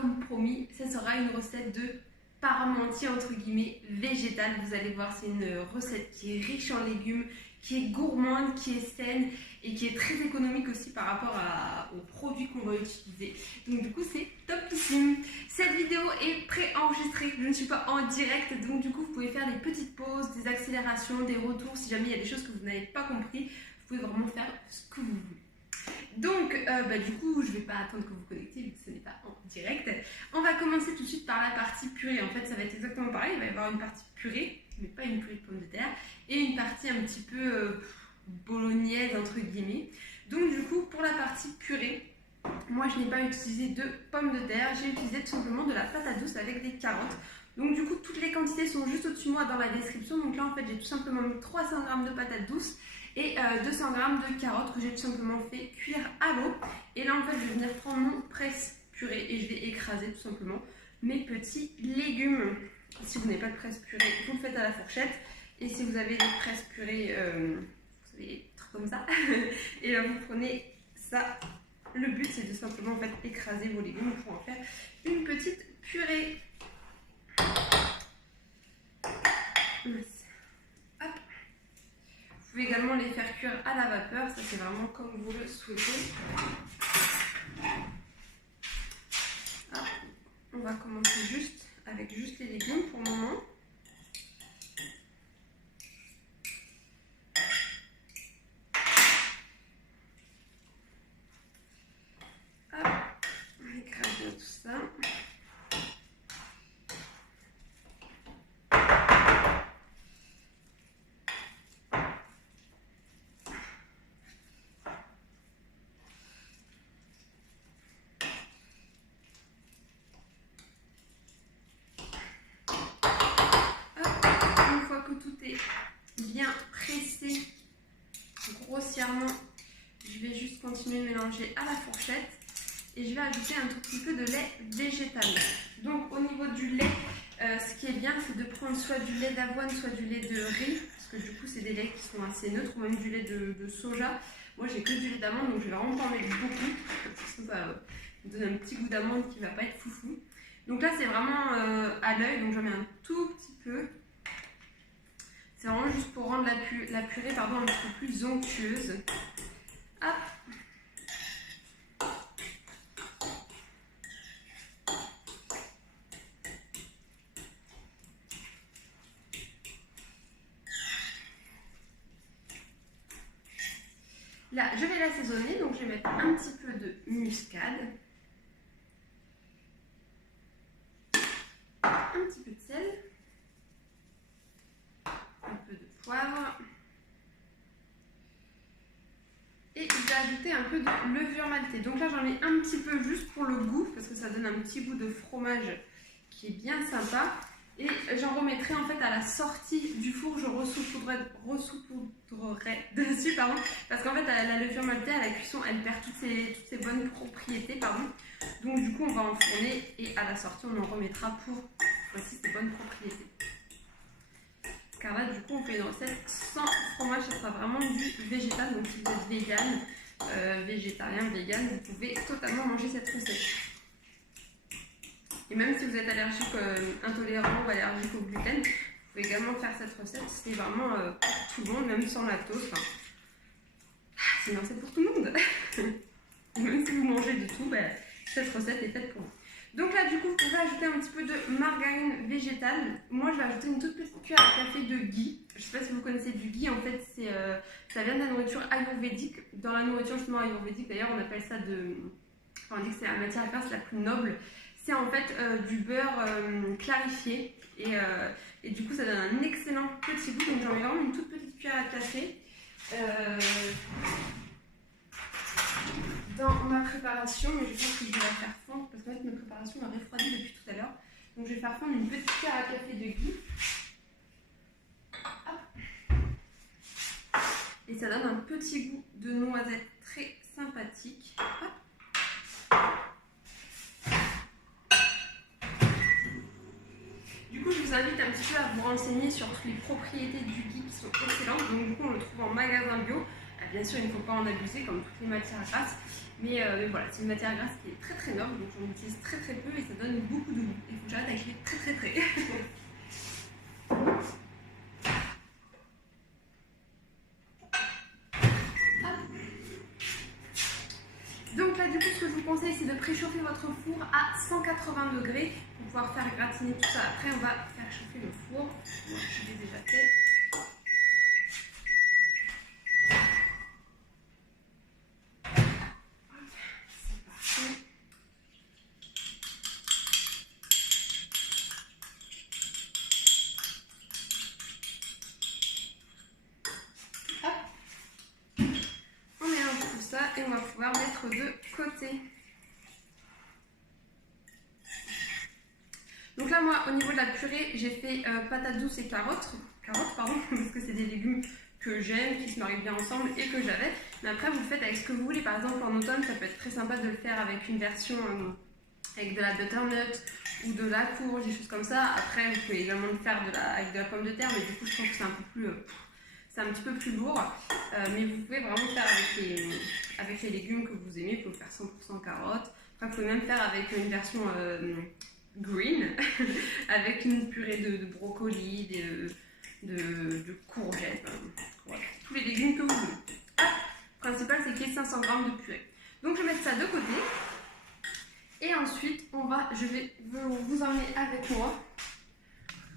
comme promis, ça sera une recette de parmentier entre guillemets végétal. Vous allez voir, c'est une recette qui est riche en légumes, qui est gourmande, qui est saine et qui est très économique aussi par rapport aux produits qu'on va utiliser. Donc du coup c'est topissime. Cette vidéo est pré-enregistrée, je ne suis pas en direct, donc du coup vous pouvez faire des petites pauses, des accélérations, des retours si jamais il y a des choses que vous n'avez pas compris. Vous pouvez vraiment faire ce que vous voulez. Donc du coup je ne vais pas attendre que vous connectez vu que ce n'est pas en direct. On va commencer tout de suite par la partie purée. En fait ça va être exactement pareil, il va y avoir une partie purée, mais pas une purée de pommes de terre, et une partie un petit peu bolognaise entre guillemets. Donc du coup pour la partie purée, moi je n'ai pas utilisé de pommes de terre, j'ai utilisé tout simplement de la patate douce avec des carottes. Donc du coup toutes les quantités sont juste au-dessus de moi dans la description. Donc là en fait j'ai tout simplement mis 300 g de patates douces et 200 g de carottes que j'ai tout simplement fait cuire à l'eau. Et là en fait je vais venir prendre mon presse purée et je vais écraser tout simplement mes petits légumes. Si vous n'avez pas de presse purée, vous le faites à la fourchette. Et si vous avez des presses purée, vous savez, des trucs comme ça, et là vous prenez ça. Le but c'est de simplement en fait écraser vos légumes pour en faire une petite purée. Hop. Vous pouvez également les faire cuire à la vapeur, ça c'est vraiment comme vous le souhaitez. Hop. On va commencer juste avec juste les légumes pour le moment. Hop, on écrase bien tout ça. Bien pressé grossièrement, je vais juste continuer de mélanger à la fourchette et je vais ajouter un tout petit peu de lait végétal. Donc au niveau du lait, ce qui est bien c'est de prendre soit du lait d'avoine soit du lait de riz, parce que du coup c'est des laits qui sont assez neutres, ou même du lait de soja. Moi j'ai que du lait d'amande, donc je vais vraiment pas en mettre beaucoup parce que ça me donne un petit goût d'amande qui va pas être foufou. Donc là c'est vraiment à l'œil, donc j'en mets un tout petit peu. C'est vraiment juste pour rendre la purée un petit peu plus onctueuse. Hop. Là, je vais l'assaisonner, donc je vais mettre un petit peu de muscade, un petit peu de sel, un peu de poivre et je vais ajouter un peu de levure maltée. Donc là j'en mets un petit peu juste pour le goût parce que ça donne un petit goût de fromage qui est bien sympa. Et j'en remettrai en fait à la sortie du four, je ressaupoudrerai dessus parce qu'en fait la levure maltée à la cuisson elle perd toutes ses bonnes propriétés Donc du coup on va enfourner et à la sortie on en remettra pour voici ses bonnes propriétés. Car là du coup on fait une recette sans fromage, ça sera vraiment du végétal. Donc si vous êtes vegan, végétarien, vegan, vous pouvez totalement manger cette recette. Et même si vous êtes allergique, intolérant ou allergique au gluten, vous pouvez également faire cette recette. C'est vraiment pour tout le monde, même sans lactose. C'est une recette pour tout le monde. Même si vous mangez de tout, cette recette est faite pour vous. Donc là du coup vous pouvez ajouter un petit peu de margarine végétale. Moi je vais ajouter une toute petite cuillère à café de ghee. Je ne sais pas si vous connaissez du ghee, en fait ça vient de la nourriture ayurvédique. Dans la nourriture justement ayurvédique d'ailleurs on appelle ça on dit que c'est la matière grasse la plus noble. C'est en fait du beurre clarifié et du coup ça donne un excellent petit goût. Donc j'en mets vraiment une toute petite cuillère à café dans ma préparation, mais je pense que je vais la faire fondre parce qu'en fait ma préparation a refroidi depuis tout à l'heure. Donc je vais faire fondre une petite cuillère à café de ghee. Hop. Et ça donne un petit goût de noisette très sympathique. Hop. Du coup je vous invite un petit peu à vous renseigner sur toutes les propriétés du ghee qui sont excellentes. Donc du coup on le trouve en magasin bio Bien sûr, il ne faut pas en abuser comme toutes les matières grasses, mais voilà, c'est une matière grasse qui est très très noble, donc j'en utilise très très peu et ça donne beaucoup de goût. Il faut que j'arrête avec les très très très. Donc là, du coup, ce que je vous conseille, c'est de préchauffer votre four à 180 degrés pour pouvoir faire gratiner tout ça. Après, on va faire chauffer le four. Moi, je l'ai déjà fait. Et on va pouvoir mettre de côté. Donc là, moi, au niveau de la purée, j'ai fait patates douces et carottes, pardon, parce que c'est des légumes que j'aime, qui se marient bien ensemble et que j'avais. Mais après, vous le faites avec ce que vous voulez. Par exemple, en automne, ça peut être très sympa de le faire avec une version avec de la butternut ou de la courge, des choses comme ça. Après, vous pouvez également le faire avec de la pomme de terre, mais du coup, je trouve que c'est un peu plus... c'est un petit peu plus lourd, mais vous pouvez vraiment faire avec les légumes que vous aimez. Vous pouvez faire 100% carottes. Après, vous pouvez même faire avec une version green, avec une purée de brocoli, de courgettes, voilà. Tous les légumes que vous voulez. Le principal, c'est qu'il y ait 500 g de purée. Donc, je vais mettre ça de côté. Et ensuite, je vais vous emmener avec moi.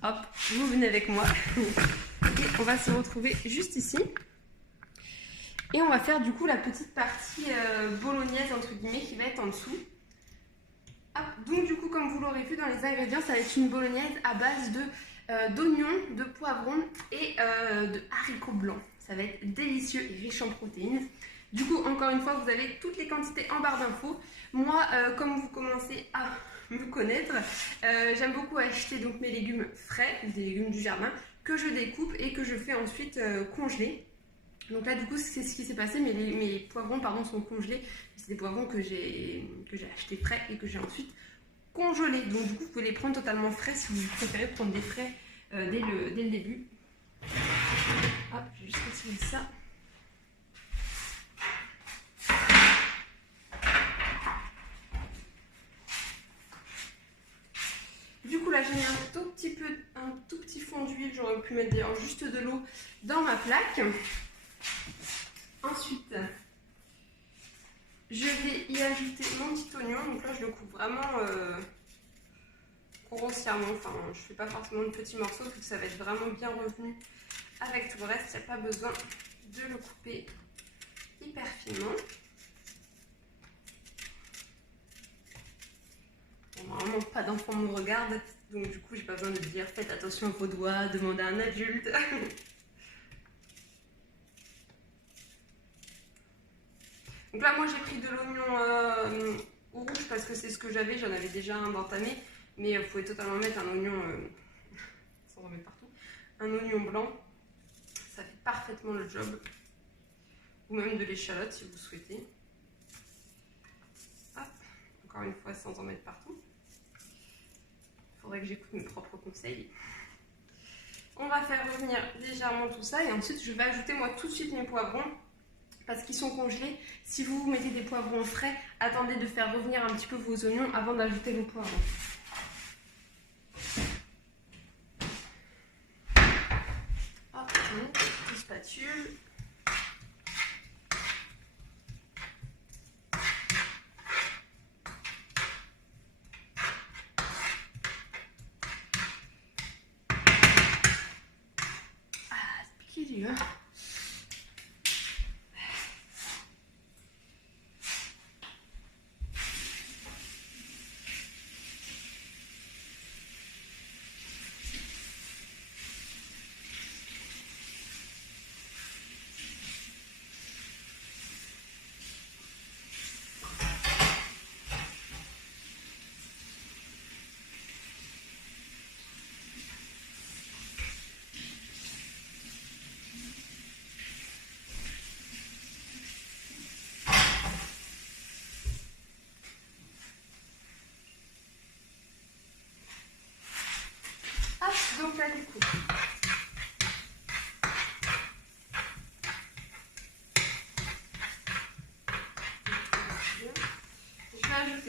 Hop, vous venez avec moi. Et on va se retrouver juste ici. Et on va faire du coup la petite partie bolognaise entre guillemets qui va être en dessous. Hop. Donc du coup, comme vous l'aurez vu dans les ingrédients, ça va être une bolognaise à base d'oignons, de poivrons et de haricots blancs. Ça va être délicieux et riche en protéines. Du coup, encore une fois, vous avez toutes les quantités en barre d'infos. Moi, comme vous commencez à me connaître, j'aime beaucoup acheter donc mes légumes frais, des légumes du jardin, que je découpe et que je fais ensuite congeler. Donc là, du coup, c'est ce qui s'est passé. Mes poivrons sont congelés. C'est des poivrons que j'ai achetés frais et que j'ai ensuite congelés. Donc du coup, vous pouvez les prendre totalement frais si vous préférez prendre des frais dès le début. Hop, je vais juste retirer ça. Du coup, là, j'ai mis un tout petit fond d'huile. J'aurais pu mettre d'ailleurs juste de l'eau dans ma plaque. Ensuite, je vais y ajouter mon petit oignon. Donc là, je le coupe vraiment grossièrement. Enfin, je ne fais pas forcément de petits morceaux, parce que ça va être vraiment bien revenu avec tout le reste. Il n'y a pas besoin de le couper hyper finement. Bon, normalement, pas d'enfant me regarde. Donc du coup, j'ai pas besoin de dire faites attention à vos doigts, demandez à un adulte. Donc là, moi, j'ai pris de l'oignon rouge parce que c'est ce que j'avais. J'en avais déjà un d'entamé. Mais vous pouvez totalement mettre un oignon, sans en mettre partout, un oignon blanc. Ça fait parfaitement le job. Ou même de l'échalote si vous souhaitez. Hop. Encore une fois, sans en mettre partout. Il faudrait que j'écoute mes propres conseils. On va faire revenir légèrement tout ça. Et ensuite, je vais ajouter moi tout de suite mes poivrons. Parce qu'ils sont congelés. Si vous mettez des poivrons frais, attendez de faire revenir un petit peu vos oignons avant d'ajouter vos poivrons. Hop, je mets une petite spatule. Ah, c'est piqué dur.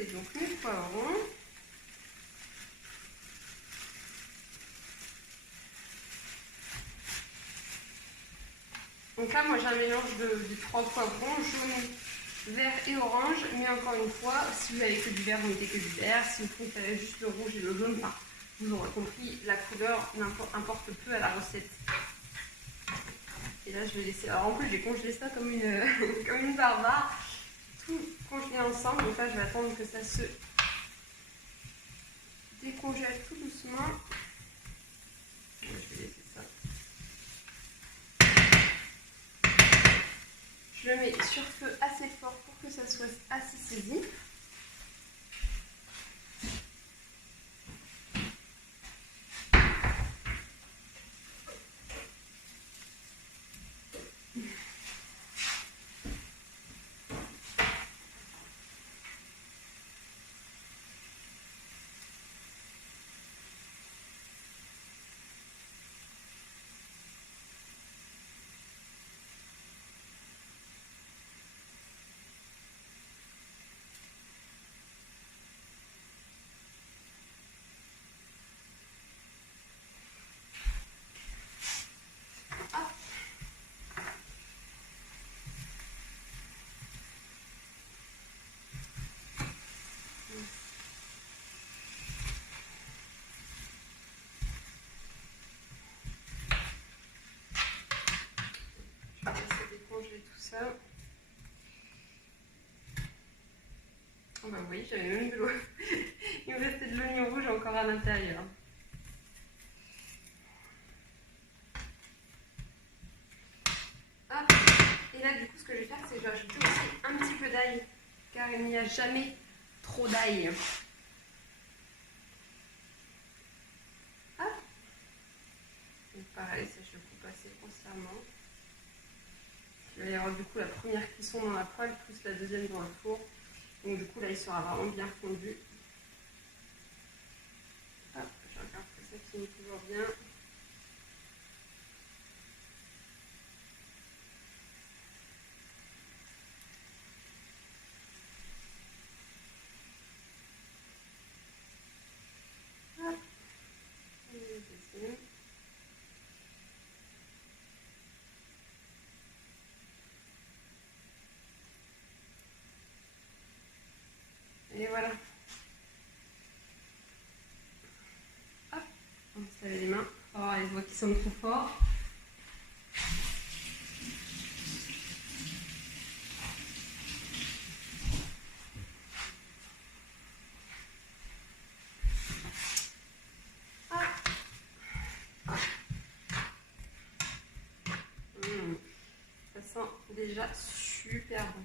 côté donc mes poivrons. Donc là, moi j'ai un mélange de 3 poivrons, jaune, vert et orange. Mais encore une fois, si vous avez que du vert, vous mettez que du vert. Si vous préférez juste le rouge et le jaune, enfin, vous aurez compris, la couleur importe peu à la recette. Et là, je vais laisser. Alors en plus, j'ai congelé ça comme une, comme une barbare. Tout congelé ensemble. Donc là, je vais attendre que ça se décongèle tout doucement. Je vais laisser ça. Je le mets sur feu assez fort pour que ça soit assez saisi. Je vais laisser décongeler tout ça. Oh bah oui, j'avais même de l'eau. Il me restait de l'oignon rouge encore à l'intérieur. Hop. Et là, du coup, ce que je vais faire, c'est que je vais ajouter aussi un petit peu d'ail, car il n'y a jamais trop d'ail. Hop. Donc pareil, ça je le coupe assez grossièrement. Il va y avoir du coup la première cuisson dans la poêle, plus la deuxième dans le four. Donc du coup là il sera vraiment bien fondu. Hop, je regarde que ça finit toujours bien. Hop, et le deuxième. Et voilà. Hop, on se lave les mains. On va voir les doigts qui sont trop forts. Ça sent déjà super bon.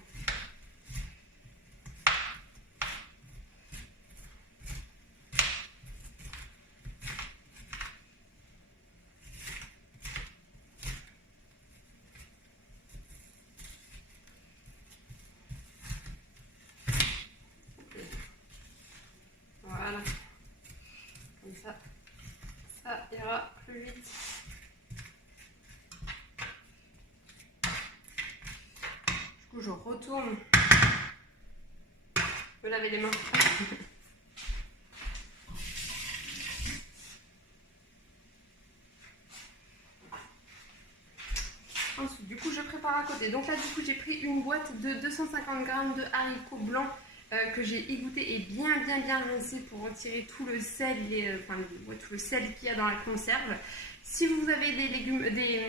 Voilà, comme ça ira plus vite. Du coup, je retourne me laver les mains. Ensuite, du coup, je prépare à côté. Donc là, du coup, j'ai pris une boîte de 250 g de haricots blancs que j'ai égoutté et bien rincé pour retirer tout le sel, tout le sel qu'il y a dans la conserve. Si vous avez des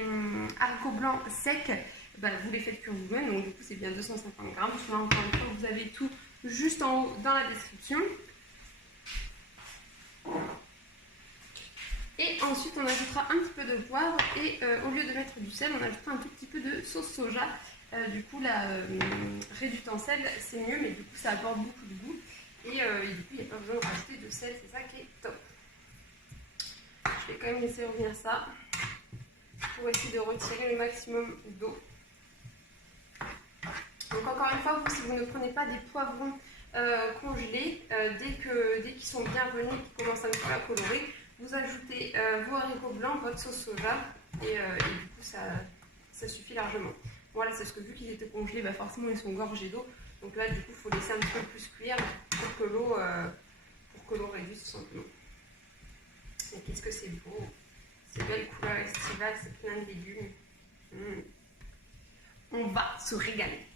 haricots blancs secs, bah, vous les faites cuire vous-même. Donc du coup, c'est bien 250 g. Encore une fois, vous avez tout juste en haut dans la description. Et ensuite, on ajoutera un petit peu de poivre et au lieu de mettre du sel, on ajoutera un tout petit peu de sauce soja. Du coup, la réduite en sel, c'est mieux, mais du coup, ça apporte beaucoup de goût. Et du coup, il n'y a pas besoin de rajouter de sel, c'est ça qui est top. Je vais quand même laisser revenir ça pour essayer de retirer le maximum d'eau. Donc encore une fois, si vous ne prenez pas des poivrons congelés, dès qu'ils sont bien venus, qu'ils commencent un petit peu à colorer, vous ajoutez vos haricots blancs, votre sauce soja et du coup ça suffit largement. Voilà, c'est parce que vu qu'ils étaient congelés, bah forcément ils sont gorgés d'eau. Donc là, du coup, il faut laisser un petit peu plus cuire pour que l'eau réduise tout simplement. Et qu'est-ce que c'est beau! Ces belles couleurs estivales, c'est plein de légumes. On va se régaler.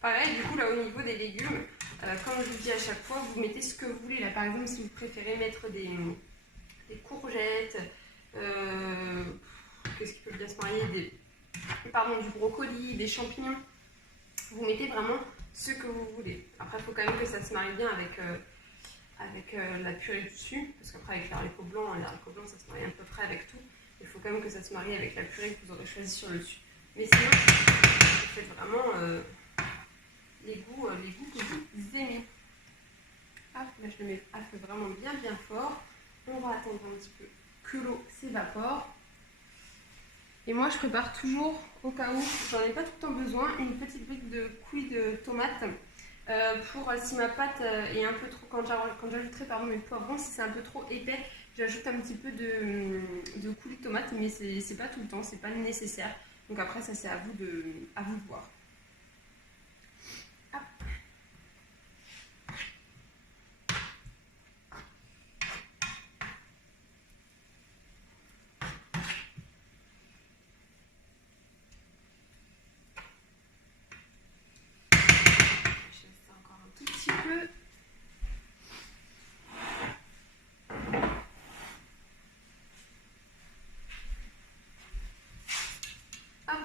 Pareil, du coup, là, au niveau des légumes, comme je vous dis à chaque fois, vous mettez ce que vous voulez. Là, par exemple, si vous préférez mettre des courgettes, qu'est-ce qui peut bien se marier, du brocoli, des champignons. Vous mettez vraiment ce que vous voulez. Après, il faut quand même que ça se marie bien avec la purée dessus, parce qu'après, avec les haricots blancs, ça se marie à peu près avec tout. Il faut quand même que ça se marie avec la purée que vous aurez choisie sur le dessus. Mais sinon, vous faites vraiment les goûts que vous aimez. Hop, là je le mets à feu vraiment bien fort. On va attendre un petit peu que l'eau s'évapore. Et moi je prépare toujours, au cas où j'en ai pas tout le temps besoin, une petite brique de coulis de tomates pour si ma pâte est un peu trop, quand j'ajouterai mes poivrons, si c'est un peu trop épais, j'ajoute un petit peu de coulis de tomates, mais c'est pas tout le temps, c'est pas nécessaire. Donc après ça c'est à vous de voir. Hop.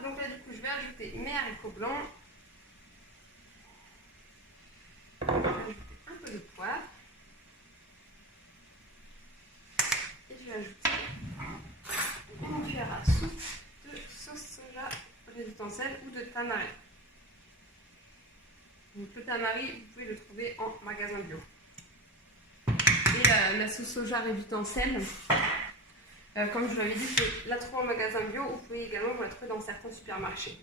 Donc là du coup je vais ajouter mes haricots blancs. Je vais ajouter un peu de poivre. Et je vais ajouter une cuillère à soupe de sauce soja réduite sel ou de tamari. Donc le tamari, vous pouvez le trouver en magasin bio. Et la sauce soja réduite en sel, comme je vous l'avais dit, je la trouve en magasin bio, vous pouvez également la trouver dans certains supermarchés.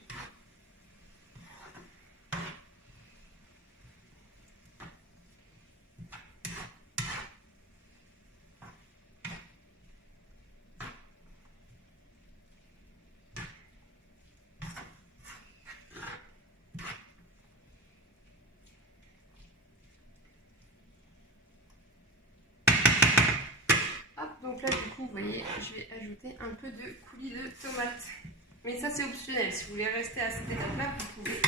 Donc là du coup vous voyez je vais ajouter un peu de coulis de tomates, mais ça c'est optionnel. Si vous voulez rester à cette étape là vous pouvez.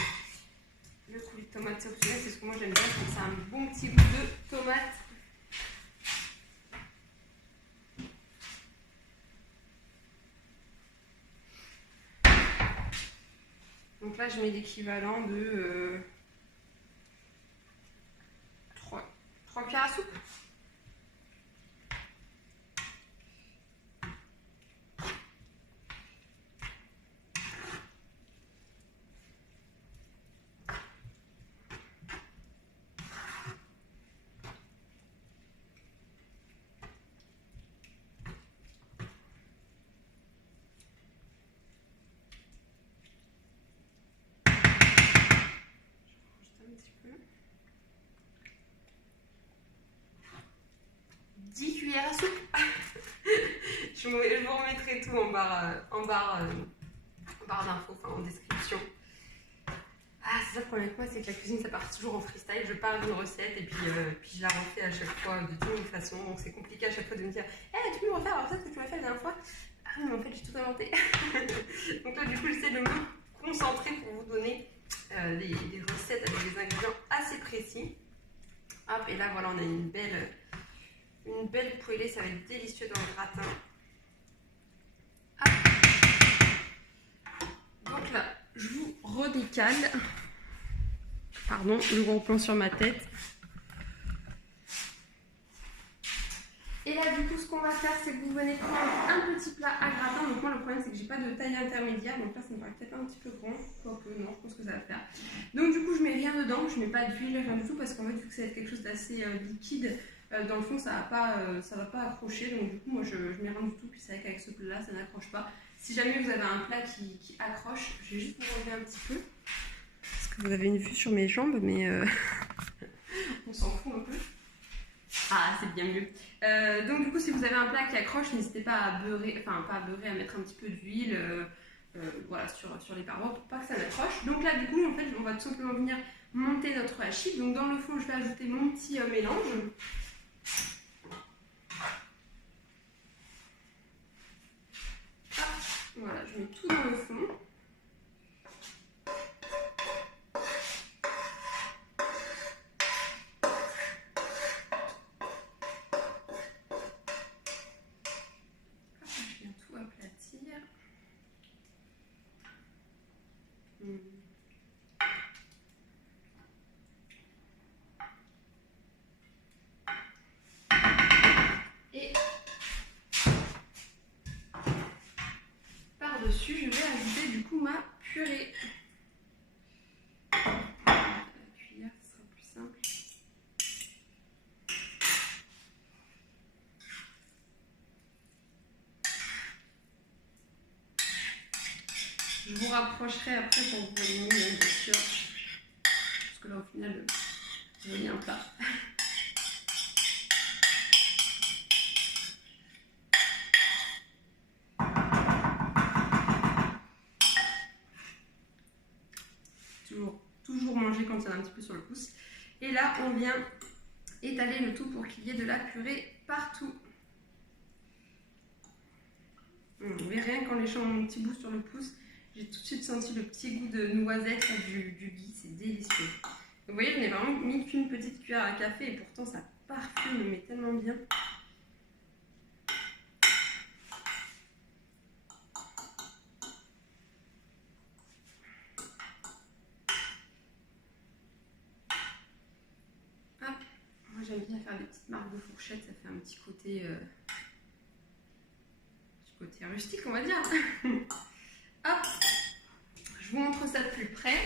Le coulis de tomate c'est optionnel, c'est ce que moi j'aime bien, c'est un bon petit goût de tomate. Donc là je mets l'équivalent de 3 cuillères à soupe. À soupe. je vous remettrai tout en barre d'infos, enfin en description. C'est ça le problème avec moi, c'est que la cuisine ça part toujours en freestyle. Je parle d'une recette et puis je la refais à chaque fois de toute une façon. Donc c'est compliqué à chaque fois de me dire tu peux me refaire la recette que tu m'as fait la dernière fois. Ah mais en fait j'ai tout inventé. Donc là du coup j'essaie de me concentrer pour vous donner des recettes avec des ingrédients assez précis. Hop, et là voilà on a une belle poêlée, ça va être délicieux dans le gratin. Donc là, je vous redécale. Pardon, le gros plan sur ma tête. Et là, du coup, ce qu'on va faire, c'est que vous venez prendre un petit plat à gratin. Donc moi, le problème, c'est que j'ai pas de taille intermédiaire. Donc là, ça me paraît peut-être un petit peu grand. Quoique, non, je pense que ça va faire. Donc du coup, je mets rien dedans. Je mets pas d'huile, rien du tout. Parce qu'en fait, vu que ça va être quelque chose d'assez liquide, dans le fond, ça va pas accrocher. Donc du coup, moi, je mets rien du tout. Puis c'est vrai qu'avec ce plat-là, ça n'accroche pas. Si jamais vous avez un plat qui accroche, je vais juste vous relever un petit peu. Parce que vous avez une vue sur mes jambes, mais on s'en fout un peu. Ah, c'est bien mieux. Donc du coup, si vous avez un plat qui accroche, n'hésitez pas à beurrer, enfin pas à beurrer, à mettre un petit peu d'huile. voilà, sur les parois pour pas que ça m'accroche. Donc là du coup en fait on va tout simplement venir monter notre hachis. Donc dans le fond je vais ajouter mon petit mélange. Hop, voilà, je mets tout dans le fond. Je viens tout aplatir. Et par-dessus, je vais ajouter du coup ma purée. La cuillère, ce sera plus simple. Je vous rapprocherai après pour vous voyez mieux, bien sûr. Parce que là, au final, vous voyez un plat. Toujours manger quand il y en a un petit peu sur le pouce. Et là, on vient étaler le tout pour qu'il y ait de la purée partout. Mais rien qu'en léchant mon petit bout sur le pouce, j'ai tout de suite senti le petit goût de noisette du ghee, c'est délicieux. Donc, vous voyez, je n'ai vraiment mis qu'une petite cuillère à café et pourtant ça parfume mais tellement bien. Hop. Moi j'aime bien faire des petites marques de fourchette, ça fait un petit côté rustique on va dire. Hop, je vous montre ça de plus près.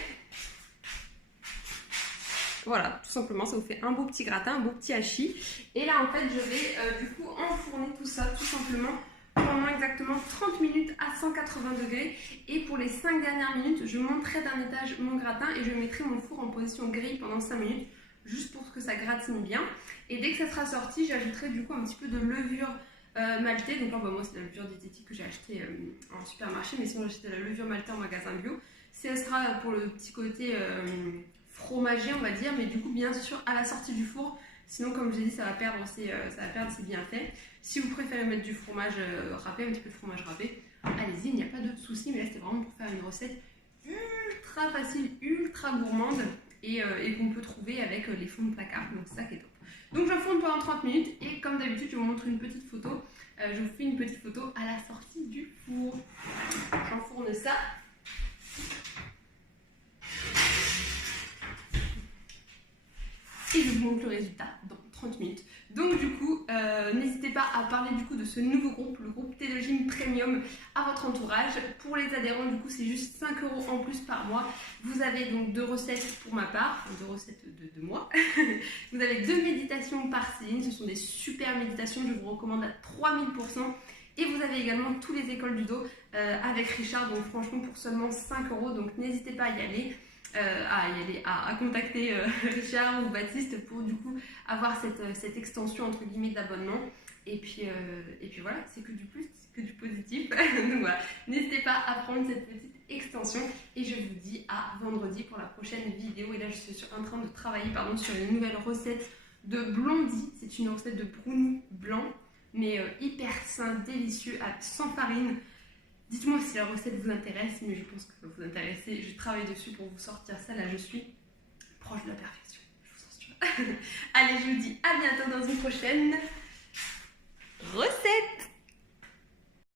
Voilà, tout simplement, ça vous fait un beau petit gratin, un beau petit hachis. Et là, en fait, je vais du coup enfourner tout ça, tout simplement, pendant exactement 30 minutes à 180 degrés. Et pour les 5 dernières minutes, je monterai d'un étage mon gratin et je mettrai mon four en position grille pendant 5 minutes, juste pour que ça gratine bien. Et dès que ça sera sorti, j'ajouterai du coup un petit peu de levure maltée. Donc là, moi, c'est la levure diététique que j'ai achetée en supermarché, mais sinon, j'ai acheté la levure maltée en magasin bio. Ce sera pour le petit côté fromager, on va dire, mais du coup, bien sûr, à la sortie du four. Sinon, comme j'ai dit, ça va perdre ses bienfaits. Si vous préférez mettre du fromage râpé, un petit peu de fromage râpé, allez-y, il n'y a pas de souci. Mais là, c'était vraiment pour faire une recette ultra facile, ultra gourmande et qu'on peut trouver avec les fonds de placard. Donc, c'est ça qui est top. Donc, j'enfourne pendant 30 minutes et comme d'habitude, je vous montre une petite photo. Je vous fais une petite photo à la sortie du four. J'enfourne ça. Et je vous montre le résultat dans 30 minutes. Donc du coup, n'hésitez pas à parler du coup de ce nouveau groupe, le groupe Thé de Gym Premium, à votre entourage. Pour les adhérents, du coup, c'est juste 5 € en plus par mois. Vous avez donc 2 recettes pour ma part, enfin 2 recettes de moi. Vous avez 2 méditations par Céline, ce sont des super méditations, je vous recommande à 3000%. Et vous avez également tous les écoles du dos avec Richard, donc franchement pour seulement 5 €, donc n'hésitez pas à y aller. À contacter Richard ou Baptiste pour du coup avoir cette extension entre guillemets d'abonnement et puis voilà, c'est que du plus, que du positif. Donc voilà, n'hésitez pas à prendre cette petite extension et je vous dis à vendredi pour la prochaine vidéo. Et là je suis en train de travailler sur une nouvelle recette de blondie. C'est une recette de brownie blanc mais hyper sain, délicieux, sans farine. Dites-moi si la recette vous intéresse, mais je pense que ça va vous intéresser. Je travaille dessus pour vous sortir ça. Là, je suis proche de la perfection. Je vous assure. Allez, je vous dis à bientôt dans une prochaine recette.